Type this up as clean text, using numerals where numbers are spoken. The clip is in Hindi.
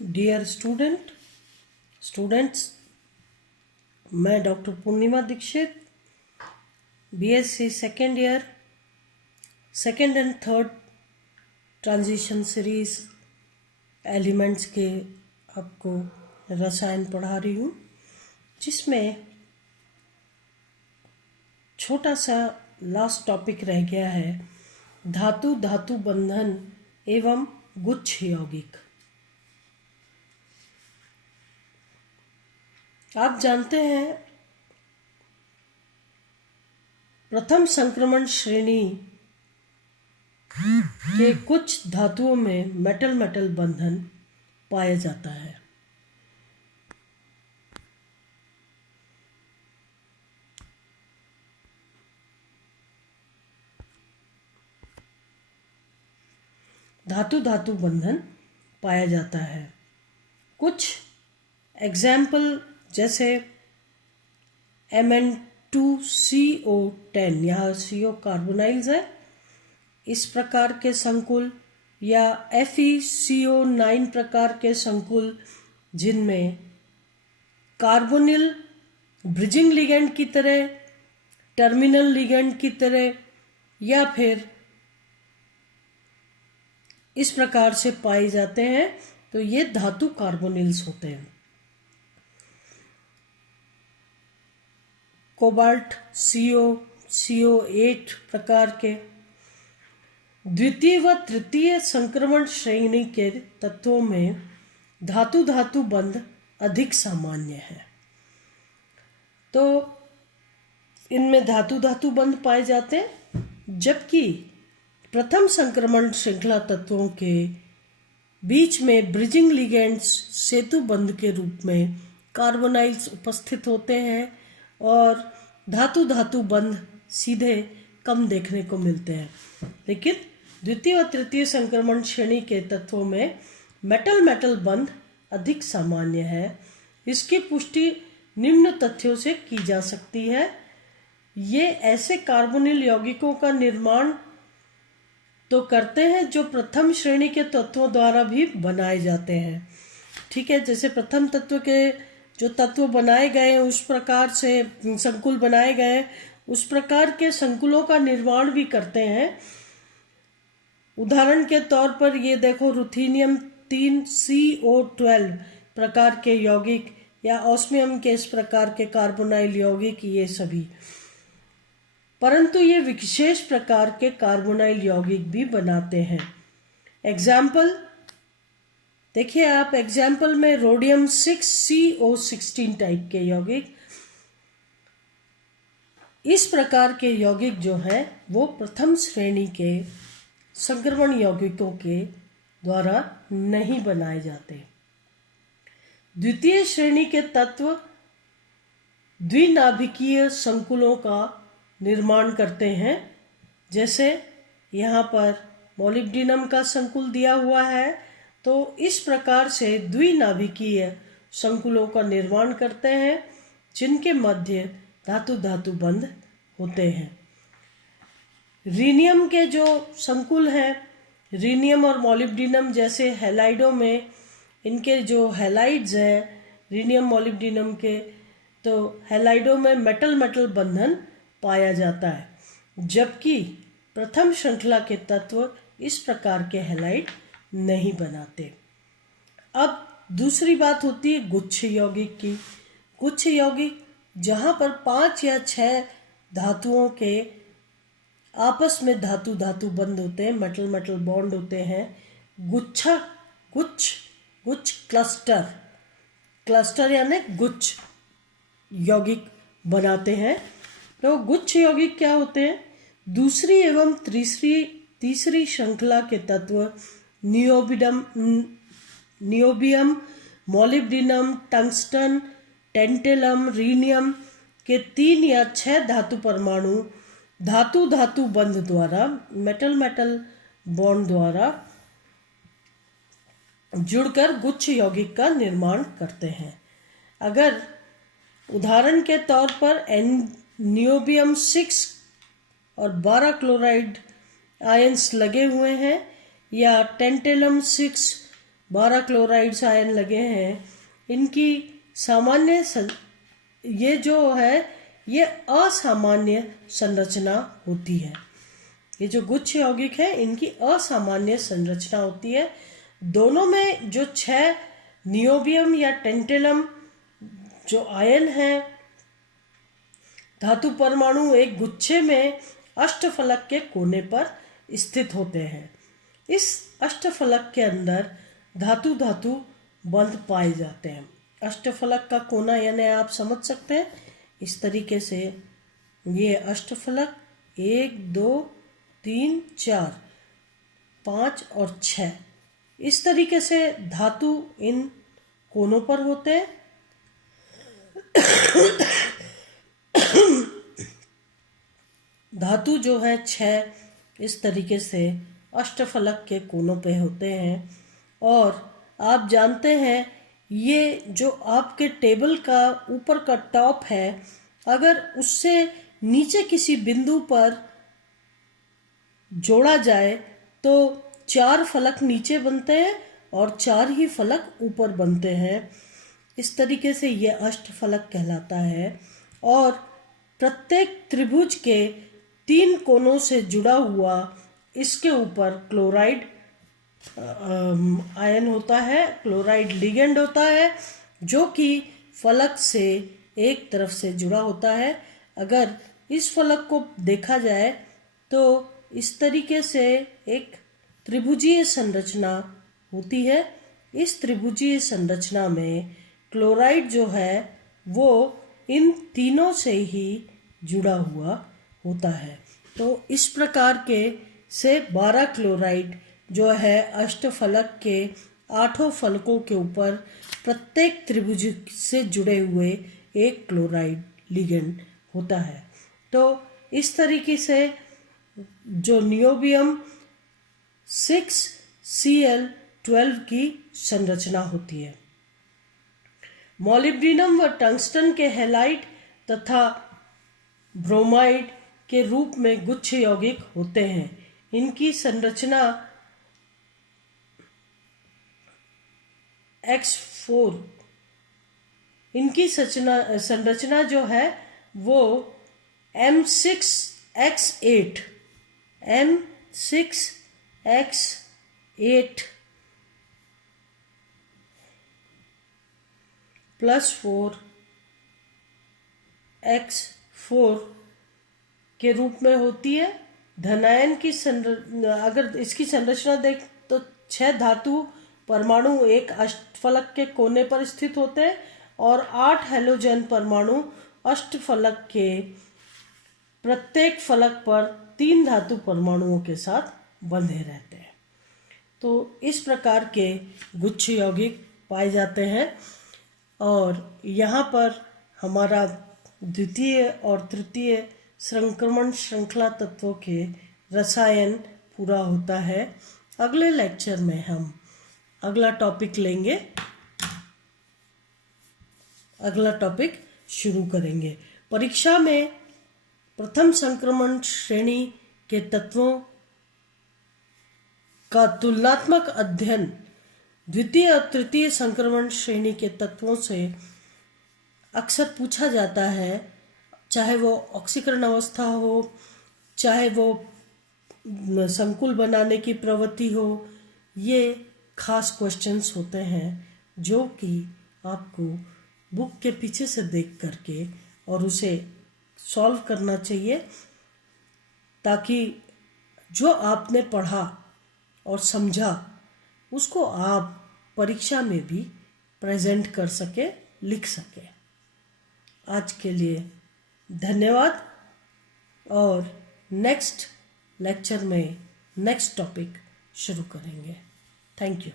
डियर स्टूडेंट्स, मैं doctor Purnima Dikshit, BSc second year second and third transition series elements के आपको रसायन पढ़ा रही हूँ, जिसमें छोटा सा लास्ट टॉपिक रह गया है धातु धातु बंधन एवं गुच्छ यौगिक। आप जानते हैं प्रथम संक्रमण श्रेणी के कुछ धातुओं में मेटल मेटल बंधन पाया जाता है। धातु धातु बंधन पाया जाता है। कुछ एग्जाम्पल जैसे Mn2CO10, यहाँ CO कार्बोनाइल्स है, इस प्रकार के संकुल, या FeCO9 प्रकार के संकुल जिनमें कार्बोनिल ब्रिजिंग लिगेंड की तरह, टर्मिनल लिगेंड की तरह या फिर इस प्रकार से पाए जाते हैं, तो ये धातु कार्बोनिल्स होते हैं। कोबाल्ट CO8 प्रकार के द्वितीय व तृतीय संक्रमण श्रेणी के तत्वों में धातु धातु बंध अधिक सामान्य है। तो इनमें धातु धातु बंध पाए जाते हैं, जबकि प्रथम संक्रमण श्रृंखला तत्वों के बीच में ब्रिजिंग लिगेंड्स सेतु बंध के रूप में कार्बोनाइल्स उपस्थित होते हैं और धातु धातु बंध सीधे कम देखने को मिलते हैं। लेकिन द्वितीय और तृतीय संक्रमण श्रेणी के तत्वों में मेटल मेटल बंध अधिक सामान्य है। इसकी पुष्टि निम्न तथ्यों से की जा सकती है। ये ऐसे कार्बोनिल यौगिकों का निर्माण तो करते हैं जो प्रथम श्रेणी के तत्वों द्वारा भी बनाए जाते हैं। ठीक है, जैसे प्रथम तत्व के जो तत्व बनाए गए हैं, उस प्रकार से संकुल बनाए गए, उस प्रकार के संकुलों का निर्माण भी करते हैं। उदाहरण के तौर पर ये देखो, रुथेनियम 3CO12 प्रकार के यौगिक या ऑस्मियम के इस प्रकार के कार्बोनाइल यौगिक, ये सभी। परंतु ये विशेष प्रकार के कार्बोनाइल यौगिक भी बनाते हैं। एग्जाम्पल देखिए आप, एग्जाम्पल में रोडियम 6CO16 टाइप के यौगिक, इस प्रकार के यौगिक जो है वो प्रथम श्रेणी के संक्रमण यौगिकों के द्वारा नहीं बनाए जाते। द्वितीय श्रेणी के तत्व द्विनाभिकीय संकुलों का निर्माण करते हैं। जैसे यहाँ पर मोलिब्डेनम का संकुल दिया हुआ है, तो इस प्रकार से द्विनाभिकीय संकुलों का निर्माण करते हैं जिनके मध्य धातु धातु बंध होते हैं। रीनियम के जो संकुल हैं, रीनियम और मोलिब्डेनम जैसे हैलाइडों में, इनके जो हैलाइड्स हैं रीनियम मोलिब्डेनम के, तो हैलाइडों में मेटल मेटल बंधन पाया जाता है, जबकि प्रथम श्रृंखला के तत्व इस प्रकार के हैलाइड नहीं बनाते। अब दूसरी बात होती है गुच्छ यौगिक की। गुच्छ यौगिक जहाँ पर 5 या 6 धातुओं के आपस में धातु धातु बंध होते हैं, मेटल मेटल बॉन्ड होते हैं। गुच्छ क्लस्टर यानी गुच्छ यौगिक बनाते हैं। तो गुच्छ यौगिक क्या होते हैं? दूसरी एवं तीसरी श्रृंखला के तत्व niobium, molybdenum, tungsten, tantalum, rhenium के 3 या 6 धातु परमाणु धातु धातु बंध द्वारा, मेटल मेटल बॉन्ड द्वारा जुड़कर गुच्छ यौगिक का निर्माण करते हैं। अगर उदाहरण के तौर पर नियोबियम 6 और 12 क्लोराइड आयंस लगे हुए हैं, या टेंटेलम 6 12 क्लोराइड्स आयन लगे हैं, इनकी सामान्य ये जो है ये असामान्य संरचना होती है। ये जो गुच्छ यौगिक है इनकी असामान्य संरचना होती है। दोनों में जो 6 नियोबियम या टेंटेलम जो आयन है, धातु परमाणु एक गुच्छे में अष्टफलक के कोने पर स्थित होते हैं। इस अष्टफलक के अंदर धातु धातु बंध पाए जाते हैं। अष्टफलक का कोना यानी आप समझ सकते हैं इस तरीके से, ये अष्टफलक 1 2 3 4 5 और 6 इस तरीके से धातु इन कोनों पर होते हैं। धातु जो है 6 इस तरीके से अष्टफलक के कोनों पे होते हैं। और आप जानते हैं ये जो आपके टेबल का ऊपर का टॉप है, अगर उससे नीचे किसी बिंदु पर जोड़ा जाए तो 4 फलक नीचे बनते हैं और 4 ही फलक ऊपर बनते हैं। इस तरीके से ये अष्टफलक कहलाता है। और प्रत्येक त्रिभुज के 3 कोनों से जुड़ा हुआ इसके ऊपर क्लोराइड आयन होता है, क्लोराइड लिगेंड होता है, जो कि फलक से एक तरफ से जुड़ा होता है। अगर इस फलक को देखा जाए तो इस तरीके से एक त्रिभुजीय संरचना होती है। इस त्रिभुजीय संरचना में क्लोराइड जो है वो इन तीनों से ही जुड़ा हुआ होता है। तो इस प्रकार के से 12 क्लोराइड जो है अष्टफलक के 8 फलकों के ऊपर प्रत्येक त्रिभुज से जुड़े हुए एक क्लोराइड लिगेंड होता है। तो इस तरीके से जो नियोबियम 6Cl12 की संरचना होती है। मॉलिब्डिनम व टंगस्टन के हैलाइड तथा ब्रोमाइड के रूप में गुच्छ यौगिक होते हैं। इनकी संरचना X4, इनकी संरचना जो है वो M6X8 +4 X4 के रूप में होती है। धनायन की अगर इसकी संरचना देख तो 6 धातु परमाणु एक अष्टफलक के कोने पर स्थित होते हैं और 8 हैलोजन परमाणु अष्टफलक के प्रत्येक फलक पर 3 धातु परमाणुओं के साथ बंधे रहते हैं। तो इस प्रकार के गुच्छ यौगिक पाए जाते हैं। और यहाँ पर हमारा द्वितीय और तृतीय संक्रमण श्रृंखला तत्वों के रसायन पूरा होता है। अगले लेक्चर में हम अगला टॉपिक लेंगे, अगला टॉपिक शुरू करेंगे। परीक्षा में प्रथम संक्रमण श्रेणी के तत्वों का तुलनात्मक अध्ययन द्वितीय और तृतीय संक्रमण श्रेणी के तत्वों से अक्सर पूछा जाता है, चाहे वो ऑक्सीकरण अवस्था हो, चाहे वो संकुल बनाने की प्रवृत्ति हो। ये खास क्वेश्चंस होते हैं जो कि आपको बुक के पीछे से देख करके और उसे सॉल्व करना चाहिए, ताकि जो आपने पढ़ा और समझा उसको आप परीक्षा में भी प्रेजेंट कर सके, लिख सके। आज के लिए धन्यवाद और नेक्स्ट लेक्चर में नेक्स्ट टॉपिक शुरू करेंगे। Thank you.